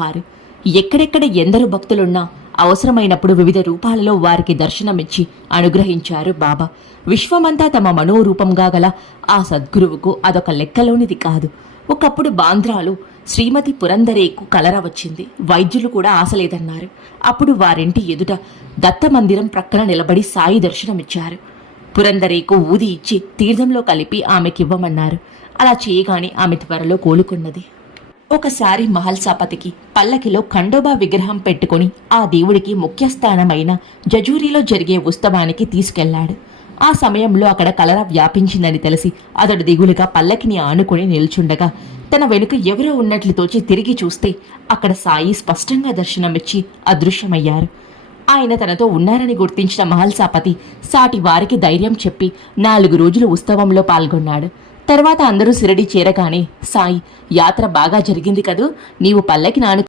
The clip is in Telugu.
16. ఎక్కడెక్కడ ఎందరు భక్తులున్నా అవసరమైనప్పుడు వివిధ రూపాలలో వారికి దర్శనమిచ్చి అనుగ్రహించారు బాబా. విశ్వమంతా తమ మనోరూపంగా గల ఆ సద్గురువుకు అదొక లెక్కలోనిది కాదు. ఒకప్పుడు బాంద్రాలో శ్రీమతి పురందరేకు కలర వచ్చింది. వైద్యులు కూడా ఆశలేదన్నారు. అప్పుడు వారింటి ఎదుట దత్తమందిరం ప్రక్కన నిలబడి సాయి దర్శనమిచ్చారు. పురందరేకు ఊది ఇచ్చి తీర్థంలో కలిపి ఆమెకివ్వమన్నారు. అలా చేయగానే ఆమె త్వరలో కోలుకున్నది. ఒకసారి మహల్సాపతికి పల్లకిలో ఖండోబా విగ్రహం పెట్టుకుని ఆ దేవుడికి ముఖ్యస్థానమైన జజూరిలో జరిగే ఉత్సవానికి తీసుకెళ్లాడు. ఆ సమయంలో అక్కడ కలరా వ్యాపించిందని తెలిసి అతడు దిగులుగా పల్లకిని ఆనుకుని నిల్చుండగా తన వెనుక ఎవరో ఉన్నట్లు తోచి తిరిగి చూస్తే అక్కడ సాయి స్పష్టంగా దర్శనమిచ్చి అదృశ్యమయ్యారు. ఆయన తనతో ఉన్నారని గుర్తించిన మహల్సాపతి సాటి వారికి ధైర్యం చెప్పి 4 రోజులు ఉత్సవంలో పాల్గొన్నాడు. తర్వాత అందరూ షిరిడీ చేరగానే, సాయి, యాత్ర బాగా జరిగింది కదూ, నీవు పల్లకి నాను